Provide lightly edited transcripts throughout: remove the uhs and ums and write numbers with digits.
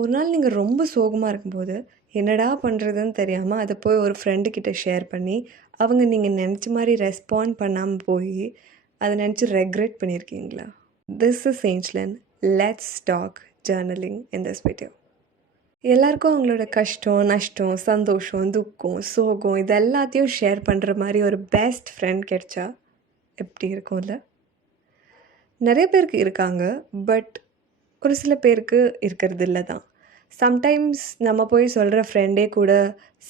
ஒரு நாள் நீங்க ரொம்ப சோகமா இருக்கும்போது, என்னடா பண்றதுன்னு தெரியாம அத போய் ஒரு ஃப்ரெண்டு கிட்ட ஷேர் பண்ணி, அவங்க நீங்க நெனச்ச மாரி ரெஸ்பாண்ட் பண்ணாம போயி, அத நெனச்சு ரெக்ரெட் பண்ணியிருக்கீங்களா? This is Angelan. Let's talk journaling in this video. எல்லாருக்கும் அவங்களோட கஷ்டம், நஷ்டம், சந்தோஷம், துக்கம், சோகம் இது எல்லாத்தையும் ஷேர் பண்ற மாரி ஒரு பெஸ்ட் ஃப்ரெண்ட் கிடைச்சா எப்படி இருக்கும்ல? நெறைய பேருக்கு இருக்காங்க. பட் ஒரு சில பேருக்கு இருக்கிறதில்ல தான். சம்டைம்ஸ் நம்ம போய் சொல்கிற ஃப்ரெண்டே கூட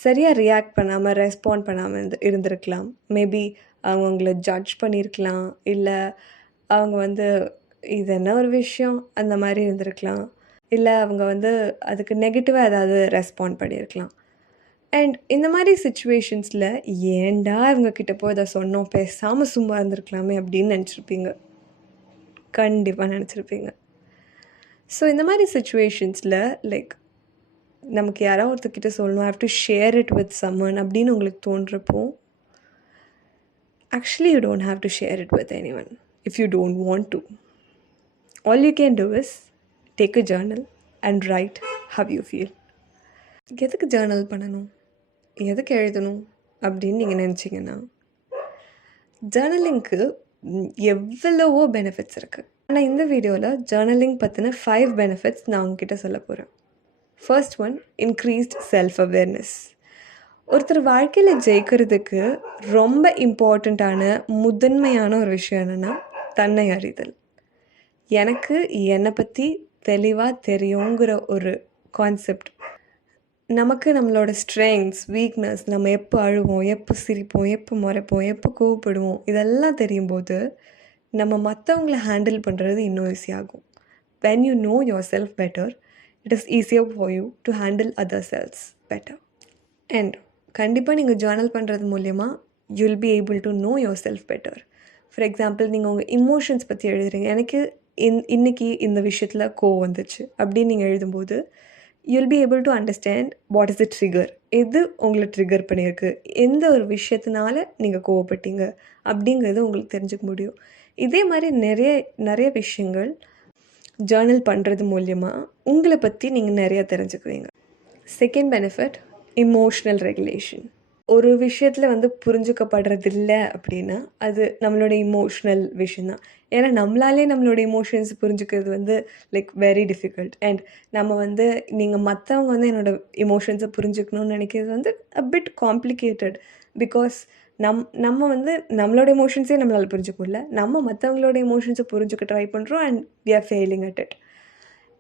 சரியாக ரியாக்ட் பண்ணாமல் ரெஸ்பாண்ட் பண்ணாமல் இருந்திருக்கலாம். மேபி அவங்க உங்களை ஜட்ஜ் பண்ணியிருக்கலாம். இல்லை அவங்க வந்து இது என்ன ஒரு விஷயம் அந்த மாதிரி இருந்திருக்கலாம். இல்லை அவங்க வந்து அதுக்கு நெகட்டிவாக ஏதாவது ரெஸ்பாண்ட் பண்ணியிருக்கலாம். அண்ட் இந்த மாதிரி சுச்சுவேஷன்ஸில் ஏன்டா இவங்க கிட்ட போய் இதை சொன்னோம், பேசாமல் சும்மா இருந்திருக்கலாமே அப்படின்னு நினச்சிருப்பீங்க. கண்டிப்பாக நினச்சிருப்பீங்க. ஸோ இந்த மாதிரி சுச்சுவேஷன்ஸில் லைக் நமக்கு யாராவது ஒருத்தர்கிட்ட சொல்லணும், I have to share it with someone அப்படின்னு உங்களுக்கு தோன்றப்போ, actually you don't have to share it with anyone if you don't want to. All you can do is take a journal and write how you feel. எதுக்கு journal பண்ணணும், எதுக்கு எழுதணும் அப்படின்னு நீங்கள் நினச்சிங்கன்னா, ஜேர்னலிங்க்கு எவ்வளவோ பெனிஃபிட்ஸ் இருக்குது. ஆனால் இந்த வீடியோவில் ஜேர்னலிங் பற்றின 5 பெனிஃபிட்ஸ் நான் உங்ககிட்ட சொல்ல போகிறேன். First one, increased self awareness. ஒருத்தர் வாழ்க்கையில் ஜெயிக்கிறதுக்கு ரொம்ப இம்பார்ட்டண்ட்டான முதன்மையான ஒரு விஷயம் என்னென்னா தன்னை அறிதல். எனக்கு என்னை பற்றி தெளிவாக தெரியுங்கிற ஒரு கான்செப்ட். நமக்கு நம்மளோட ஸ்ட்ரெங்க்ஸ், வீக்னஸ், நம்ம எப்போ அழுவோம், எப்போ சிரிப்போம், எப்போ முறைப்போம், எப்போ கோவப்படுவோம், இதெல்லாம் தெரியும்போது நம்ம மற்றவங்கள ஹேண்டில் பண்ணுறது இன்னும் ஈஸியாகும். when you know yourself better, it is easier for you to handle other selves better. And கண்டிப்பாக நீங்கள் ஜேர்னல் பண்ணுறது மூலயமா you'll be able to know yourself better. For example, நீங்கள் உங்கள் இமோஷன்ஸ் பற்றி எழுதுறீங்க. எனக்கு இன்னைக்கு இந்த விஷயத்தில் கோவம் வந்துச்சு அப்படின்னு நீங்கள் எழுதும்போது you'll be able to understand what is the trigger. எது உங்களை ட்ரிகர் பண்ணியிருக்கு, எந்த ஒரு விஷயத்தினால நீங்கள் கோவப்பட்டீங்க அப்படிங்கிறது உங்களுக்கு தெரிஞ்சுக்க முடியும். இதே மாதிரி நிறைய விஷயங்கள் ஜேர்னல் பண்ணுறது மூலயமா உங்களை பற்றி நீங்கள் நிறையா தெரிஞ்சுக்குவீங்க. Second benefit, emotional regulation. ஒரு விஷயத்தில் வந்து புரிஞ்சுக்கப்படுறதில்ல அப்படின்னா அது நம்மளோட இமோஷ்னல் விஷயந்தான். ஏன்னா நம்மளாலே நம்மளோட இமோஷன்ஸ் புரிஞ்சுக்கிறது வந்து லைக் வெரி டிஃபிகல்ட். அண்ட் நம்ம வந்து நீங்கள் மற்றவங்க வந்து என்னோடய இமோஷன்ஸை புரிஞ்சுக்கணும்னு நினைக்கிறது வந்து அ பிட் காம்ப்ளிகேட்டட். பிகாஸ் நம்ம வந்து நம்மளோட எமோஷன்ஸே நம்மளால் புரிஞ்சுக்க முடியல. நம்ம மற்றவங்களோட எமோஷன்ஸை புரிஞ்சுக்க ட்ரை பண்ணுறோம் and we are failing at it.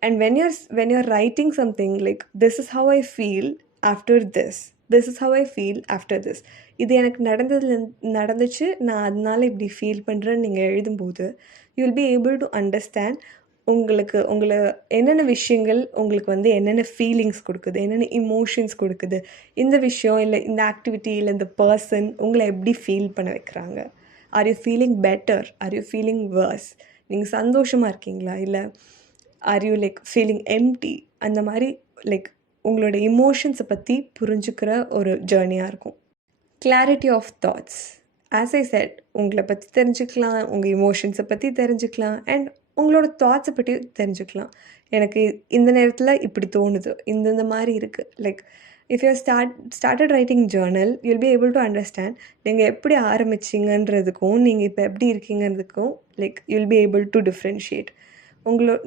And when you're writing something like this is how I feel after this is how I feel after this, இது எனக்கு நடந்துச்சு, நான் அதனால இப்படி ஃபீல் பண்ணுறேன்னு நீங்கள் எழுதும்போது you'll be able to understand உங்களை என்னென்ன விஷயங்கள் உங்களுக்கு வந்து என்னென்ன ஃபீலிங்ஸ் கொடுக்குது, என்னென்ன இமோஷன்ஸ் கொடுக்குது, இந்த விஷயம் இல்லை இந்த ஆக்டிவிட்டி இல்லை இந்த பர்சன் உங்களை எப்படி ஃபீல் பண்ண வைக்கிறாங்க. Are you feeling better, are you feeling worse, நீங்கள் சந்தோஷமாக இருக்கீங்களா, இல்லை are you like feeling empty, அந்த மாதிரி லைக் உங்களோட இமோஷன்ஸை பற்றி புரிஞ்சுக்கிற ஒரு ஜேர்னியாக இருக்கும். Clarity of thoughts. As I said, உங்களை பற்றி தெரிஞ்சுக்கலாம், உங்கள் இமோஷன்ஸை பற்றி தெரிஞ்சுக்கலாம், அண்ட் உங்களோட தாட்ஸை பற்றி தெரிஞ்சுக்கலாம். எனக்கு இந்த நேரத்தில் இப்படி தோணுது, இந்த மாதிரி இருக்குது. Like if you started writing journal you'll be able to understand நீங்கள் எப்படி ஆரம்பிச்சிங்கன்றதுக்கும் நீங்கள் இப்போ எப்படி இருக்கீங்கிறதுக்கும் like you'll be able to differentiate.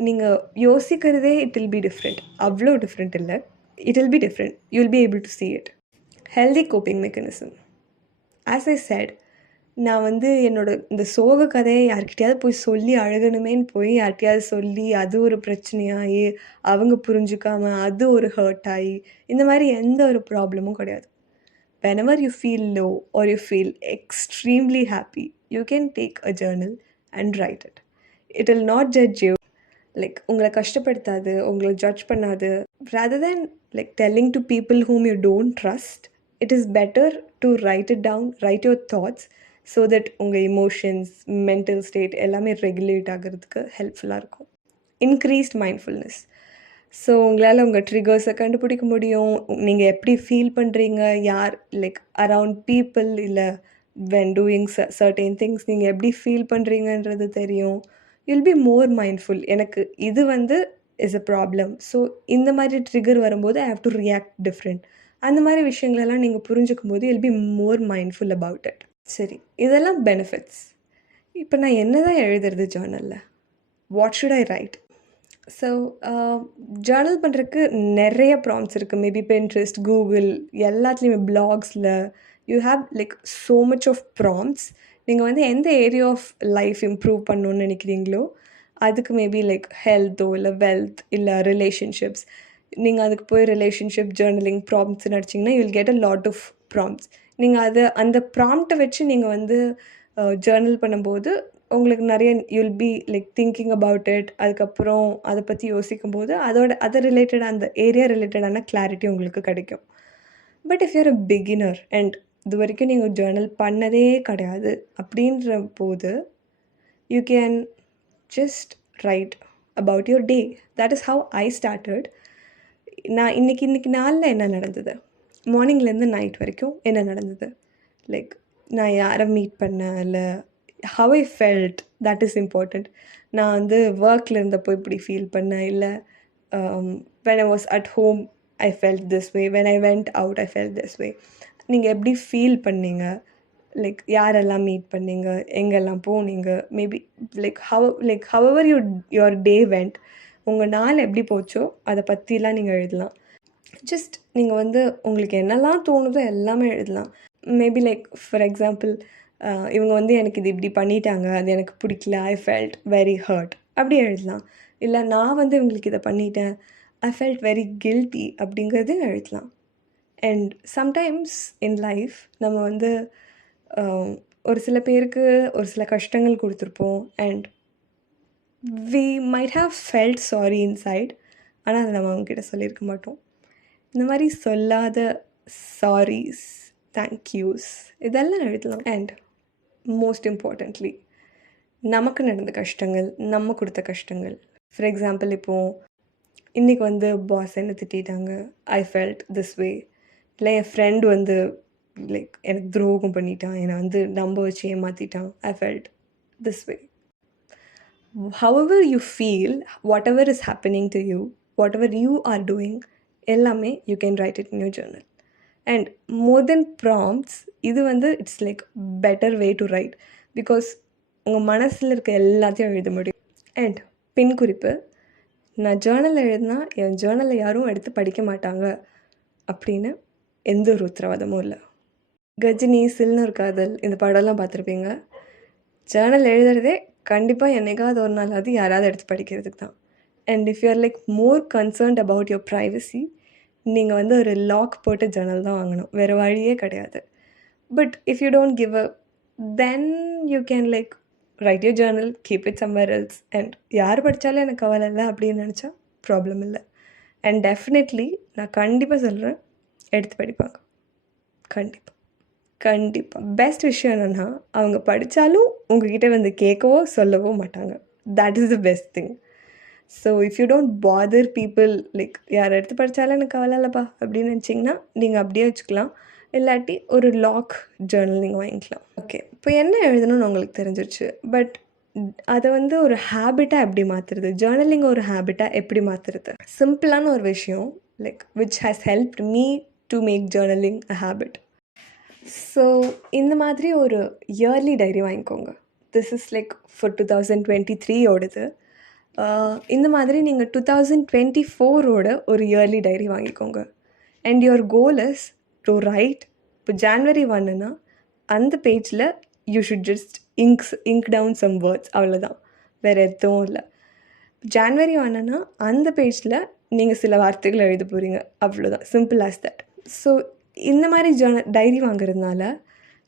நீங்கள் யோசிக்கிறதே இட் வில் பி டிஃப்ரெண்ட். அவ்வளோ டிஃப்ரெண்ட் இல்லை, it will be different. You'll be able to see it. Healthy coping mechanism. As I said, நான் வந்து என்னோட இந்த சோக கதையை யார்கிட்டையாவது போய் சொல்லி அழகணுமேன்னு போய் யார்கிட்டையாவது சொல்லி அது ஒரு பிரச்சனையாகி அவங்க புரிஞ்சுக்காம அது ஒரு ஹர்ட் ஆகி இந்த மாதிரி எந்த ஒரு ப்ராப்ளமும் கிடையாது. whenever you feel low or you feel extremely happy, you can take a journal and write it. It will not judge you. Like உங்களை கஷ்டப்படுத்தாது, உங்களை ஜட்ஜ் பண்ணாது. rather than like telling to people whom you don't trust, it is better to write it down, write your thoughts so that உங்கள் emotions, mental state எல்லாமே regulate ஆகிறதுக்கு ஹெல்ப்ஃபுல்லாக இருக்கும். Increased mindfulness. So உங்களால் உங்கள் ட்ரிகர்ஸை கண்டுபிடிக்க முடியும். நீங்கள் எப்படி ஃபீல் பண்ணுறீங்க, யார் லைக் அரவுண்ட் பீப்புள் இல்லை when doing certain things நீங்கள் எப்படி ஃபீல் பண்ணுறீங்கன்றது தெரியும். You'll be more mindful. எனக்கு இது வந்து இஸ் அ ப்ராப்ளம். ஸோ இந்த மாதிரி ட்ரிகர் வரும்போது I have to react different. அந்த மாதிரி விஷயங்களெல்லாம் நீங்கள் புரிஞ்சுக்கும் போது will be more mindful about it. சரி, இதெல்லாம் பெனிஃபிட்ஸ். இப்போ நான் என்ன தான் எழுதுறது ஜேர்னலில்? What should I write? So journal பண்ணுறதுக்கு நிறைய ப்ராம்ப்ட்ஸ் இருக்குது. மேபி Pinterest, கூகுள் எல்லாத்துலேயுமே பிளாக்ஸில் you have like so much of prompts. நீங்கள் வந்து எந்த ஏரியா ஆஃப் லைஃப் இம்ப்ரூவ் பண்ணணுன்னு நினைக்கிறீங்களோ அதுக்கு மேபி லைக் ஹெல்த்தோ இல்லை வெல்த் இல்லை ரிலேஷன்ஷிப்ஸ், நீங்கள் அதுக்கு போய் ரிலேஷன்ஷிப் ஜேர்னலிங் ப்ராம்ப்ட்ஸ் நடிச்சிங்கன்னா you will get a lot of prompts. நீங்கள் அந்த ப்ராம்ப்டை வச்சு நீங்கள் வந்து ஜேர்னல் பண்ணும்போது உங்களுக்கு நிறைய you'll be like thinking about it. அதுக்கப்புறம் அதை பற்றி யோசிக்கும்போது அதை ரிலேட்டடாக அந்த ஏரியா ரிலேட்டடான கிளாரிட்டி உங்களுக்கு கிடைக்கும். But if you're a beginner and இது வரைக்கும் நீங்கள் ஜேர்னல் பண்ணதே கிடையாது அப்படின்ற போது you can just write about your day. That is how I started. நான் இன்னைக்கு நாளில் என்ன நடந்தது, மார்னிங்லேருந்து நைட் வரைக்கும் என்ன நடந்தது, லைக் நான் யாரை மீட் பண்ணேன், இல்லை how I felt, that is important. நான் வந்து ஒர்க்கில் இருந்தப்போ இப்படி ஃபீல் பண்ணேன், இல்லை when I was at home I felt this way, when I went out I felt this way. நீங்கள் எப்படி ஃபீல் பண்ணீங்க, லைக் யாரெல்லாம் மீட் பண்ணீங்க, எங்கெல்லாம் போனீங்க, maybe like however your day went, உங்கள் நாள் எப்படி போச்சோ அதை பற்றிலாம் நீங்கள் எழுதலாம். ஜஸ்ட் நீங்கள் வந்து உங்களுக்கு என்னெல்லாம் தோணுதோ எல்லாமே எழுதலாம். மேபி லைக் ஃபார் எக்ஸாம்பிள் இவங்க வந்து எனக்கு இது இப்படி பண்ணிட்டாங்க, அது எனக்கு பிடிக்கல, ஐ ஃபெல்ட் வெரி ஹர்ட் அப்படி எழுதலாம். இல்லை நான் வந்து இவங்களுக்கு இதை பண்ணிட்டேன், ஐ ஃபெல்ட் வெரி கில்ட்டி அப்படிங்கிறது எழுதலாம். அண்ட் சம்டைம்ஸ் இன் லைஃப் நம்ம வந்து ஒரு சில பேருக்கு ஒரு சில கஷ்டங்கள் கொடுத்துருப்போம் and we might have felt sorry inside, ஆனால் அதை நம்ம அவங்கக்கிட்ட சொல்லியிருக்க மாட்டோம். இந்த மாதிரி சொல்லாத சாரீஸ், தேங்க்யூஸ் இதெல்லாம் எழுதலாம். அண்ட் மோஸ்ட் இம்பார்ட்டண்ட்லி நமக்கு நடந்த கஷ்டங்கள், நம்ம கொடுத்த கஷ்டங்கள். ஃபார் எக்ஸாம்பிள் இப்போது இன்றைக்கி வந்து பாஸ் என்ன திட்டாங்க, ஐ ஃபெல்ட் திஸ் வே. இல்லை என் ஃப்ரெண்ட் வந்து லைக் எனக்கு துரோகம் பண்ணிட்டான், என்னை வந்து நம்ப வச்சு ஏமாற்றிட்டான், I felt this way. However you feel, whatever is happening to you, whatever you are doing, எல்லாமே you can write it in your journal. And more then prompts, இது வந்து it's like better way to write, because உங்கள் மனசில் இருக்க எல்லாத்தையும் எழுத முடியும். And பின் குறிப்பு, நான் ஜேர்னல் எழுதினா என் ஜேர்னலை யாரும் எடுத்து படிக்க மாட்டாங்க அப்படின்னு எந்த ஒரு உத்தரவாதமும் இல்லை. கஜினி, சில்னர் காதல் இந்த படம்லாம் பார்த்துருப்பீங்க. ஜேர்னல் எழுதுறதே கண்டிப்பாக என்னைக்காவது ஒரு நாள் அது யாராவது எடுத்து படிக்கிறதுக்கு தான். And if you are like more concerned about your privacy, நீங்கள் வந்து ஒரு லாக் போட்டு ஜேர்னல் தான் வாங்கணும், வேறு வழியே கிடையாது. But if you don't give up, then you can like write your journal, keep it somewhere else. And யார் படித்தாலும் எனக்கு கவலை இல்லை அப்படின்னு நினச்சா ப்ராப்ளம் இல்லை. அண்ட் டெஃபினெட்லி நான் கண்டிப்பாக சொல்கிறேன், எடுத்து படிப்பாங்க. கண்டிப்பாக பெஸ்ட் விஷயம் என்னென்னா, அவங்க படித்தாலும் உங்ககிட்ட வந்து கேட்கவோ சொல்லவோ மாட்டாங்க. That is the best thing. So if you don't father people, like யார் எடுத்து படித்தாலும் எனக்கு கவலை இல்லைப்பா அப்படின்னு நினச்சிங்கன்னா நீங்கள் அப்படியே வச்சுக்கலாம். இல்லாட்டி ஒரு லாக் ஜேர்னல் நீங்கள் வாங்கிக்கலாம். ஓகே, இப்போ என்ன எழுதணும்னு உங்களுக்கு தெரிஞ்சிருச்சு. பட் அதை வந்து ஒரு ஹேபிட்டாக எப்படி மாற்றுறது, ஜேர்னலிங் ஒரு ஹேபிட்டாக எப்படி மாற்றுறது? சிம்பிளான ஒரு விஷயம், like which has helped me to make journaling a habit. So இந்த மாதிரி ஒரு இயர்லி டைரி வாங்கிக்கோங்க. திஸ் இஸ் லைக் ஃபார் 2023 இந்த மாதிரி நீங்கள் 2024 ஒரு இயர்லி டைரி வாங்கிக்கோங்க. And your goal is to write. இப்போ January 1னா அந்த பேஜில் you should just ink down some words, அவ்வளோதான், வேறு எதுவும் இல்லை. January 1னா அந்த பேஜில் நீங்கள் சில வார்த்தைகள் எழுத போகிறீங்க, அவ்வளோதான், சிம்பிள் ஆஸ் தட். ஸோ இந்த மாதிரி டைரி வாங்குறதுனால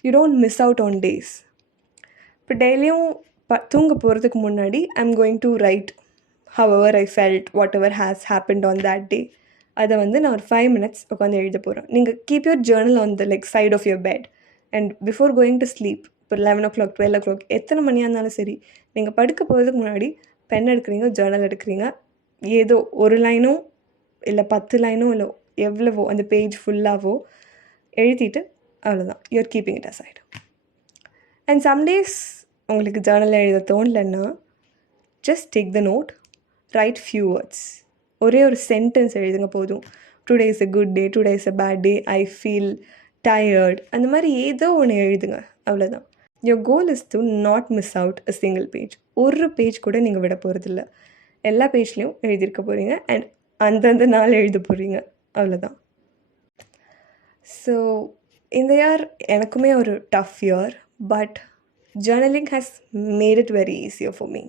you don't miss out on days. இப்போ டெய்லியும் தூங்க போகிறதுக்கு முன்னாடி I'm going to right however I felt, what ever has happened on that day. அதை வந்து நான் ஒரு 5 minutes உட்காந்து எழுத போகிறேன். நீங்கள் keep your journal on the like side of your bed and before going to sleep, இப்போ 11 o'clock 12 o'clock எத்தனை மணியாக இருந்தாலும் சரி, நீங்கள் படுக்க போகிறதுக்கு முன்னாடி பென் எடுக்கிறீங்க, ஜேர்னல் எடுக்கிறீங்க, ஏதோ ஒரு லைனோ இல்லை 10 லைனோ இல்லை எவ்வளவோ அந்த பேஜ் ஃபுல்லாகவோ எழுதிட்டு அவ்வளோதான், you're keeping it aside. And some days உங்களுக்கு ஜேர்னலில் எழுத தோணலைன்னா just take the note, write few words. ஒரே ஒரு சென்டென்ஸ் எழுதுங்க போதும். Today is a good day, today is a bad day, I feel tired, அந்த மாதிரி ஏதோ ஒன்று எழுதுங்க. அவ்வளோதான். Your goal is to not miss out a single page. ஒரு பேஜ் கூட நீங்கள் விட போகிறதில்ல. எல்லா பேஜ்லேயும் எழுதியிருக்க போகிறீங்க அண்ட் அந்தந்த நாள் எழுத போகிறீங்க. அவ்வளோதான். ஸோ இந்த இயர் எனக்குமே ஒரு tough year, but journaling has made it very easier for me.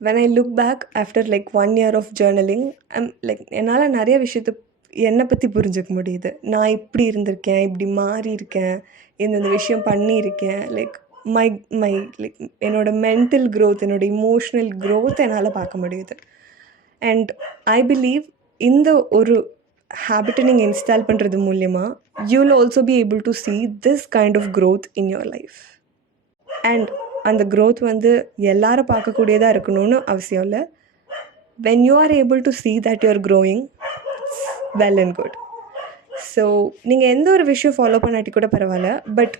When I look back after like 1 year of journaling, I'm like என்னால் நிறைய விஷயத்தை என்னை பற்றி புரிஞ்சுக்க முடியுது. நான் இப்படி இருந்திருக்கேன், இப்படி மாறி இருக்கேன், இந்த விஷயம் பண்ணியிருக்கேன். லைக் மை மை லைக் என்னோடய மென்டல் க்ரோத், என்னோடய இமோஷ்னல் க்ரோத் என்னால் பார்க்க முடியுது. அண்ட் ஐ பிலீவ் இந்த ஒரு ஹேபிட்டை நீங்கள் இன்ஸ்டால் பண்ணுறது மூலயமா you will also be able to see this kind of growth in your life. And அந்த க்ரோத் வந்து எல்லாரும் பார்க்கக்கூடியதாக இருக்கணும்னு அவசியம் இல்லை. when you are able to see that you are growing, well and good. So நீங்கள் எந்த ஒரு விஷயம் ஃபாலோ பண்ணாட்டி கூட பரவாயில்ல, but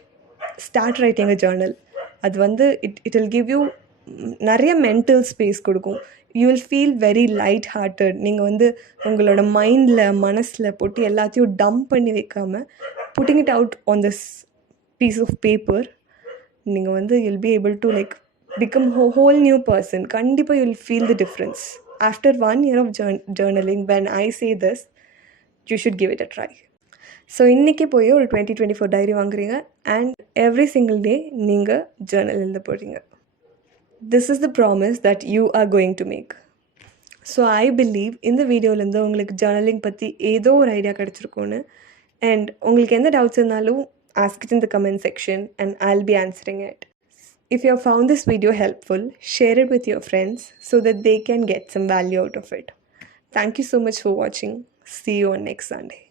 start writing a Journal. அது வந்து இட் வில் கிவ் யூ நிறைய மென்டல் ஸ்பேஸ் கொடுக்கும். You will feel very light hearted. நீங்கள் வந்து உங்களோட மைண்டில் மனசில் போட்டு எல்லாத்தையும் டம்ப் பண்ணி வைக்காமல் putting it out on this piece of paper, நீங்கள் வந்து you'll be able to like become whole new person. கண்டிப்பாக you will feel the difference. After 1 year of journaling, when I say this, you should give it a try. So இன்றைக்கி போய் ஒரு 2024 diary வாங்குறீங்க and every single day நீங்கள் journal எழுத போகிறீங்க. This is the promise that you are going to make. So I believe இந்த வீடியோலேருந்து உங்களுக்கு ஜேர்னலிங் பற்றி ஏதோ ஒரு ஐடியா கிடச்சிருக்கோன்னு. அண்ட் உங்களுக்கு எந்த டவுட்ஸ் இருந்தாலும் ask it in the comment section and I'll be answering it. If you have found this video helpful, share it with your friends so that they can get some value out of it. Thank you so much for watching. See you on next Sunday.